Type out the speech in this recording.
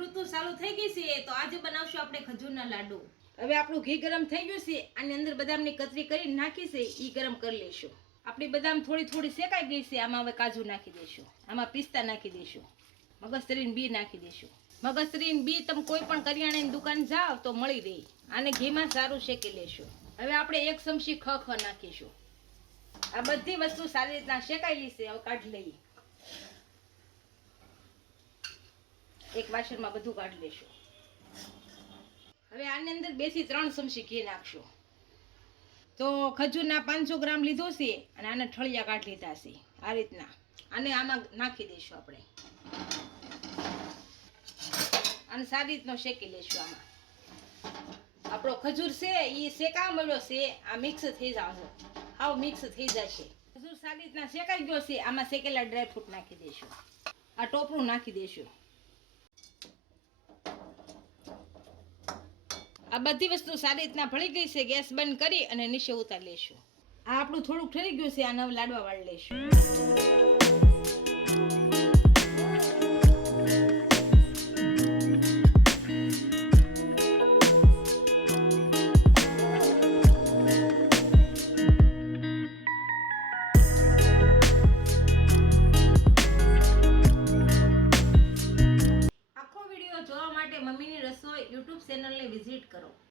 ઋતુ ચાલુ થઈ ગઈ છે તો આજે બનાવશું આપણે ખજૂરના લાડુ. હવે આપણું ઘી ગરમ થઈ ગયું છે. આની અંદર બદામની કતરી કરી નાખી છે ઈ ગરમ કરી લેશું. આપણી બદામ થોડી થોડી શેકાઈ ગઈ છે. આમાં હવે કાજુ નાખી દઈશું, આમાં પિસ્તા નાખી દઈશું, મગજતરીની બી નાખી દઈશું. મગજતરીની બી તમે કોઈ પણ કરિયાણાની દુકાન જાઓ તો મળી રહી. આને ઘીમાં સારું શેકી લેશું. હવે આપણે 1 ચમચી ખખ નાખીશું. આ બધી વસ્તુ સારી રીતના શેકાયેલી છે. હવે કાઢી લઈએ. એક વાસણમાં બધું કાઢી લેશું. હવે આની અંદર 2 થી 3 ચમચી ઘી નાખશું. તો ખજૂરના 500 ગ્રામ લીધો છે અને આને ઠળિયા કાઢી લીધા છે. આ રીતના આને આમાં નાખી દઈશું. આપણે આને સારી રીતનો શેકી લઈશું. આમાં આપણો ખજૂર છે એ શેકા મળ્યો છે. આ મિક્સ થઈ જશે, હાવ મિક્સ થઈ જશે. ખજૂર સારી રીતના શેકાઈ ગયો છે. આમાં શેકેલા ડ્રાયફ્રૂટ નાખી દઈશું. આ ટોપરું નાખી દઈશું. આ બધી વસ્તુ સારી રીતના ભળી ગઈ છે. ગેસ બંધ કરી અને નીચે ઉતારી લઈશું. આ આપણું થોડુંક ઠરી ગયું છે. આને લાડવા વાળી લઈશું. આખો વિડીયો જોવા માટે મમ્મીની રસોઈ યુટ્યુબ ચેનલને વિઝિટ કરો.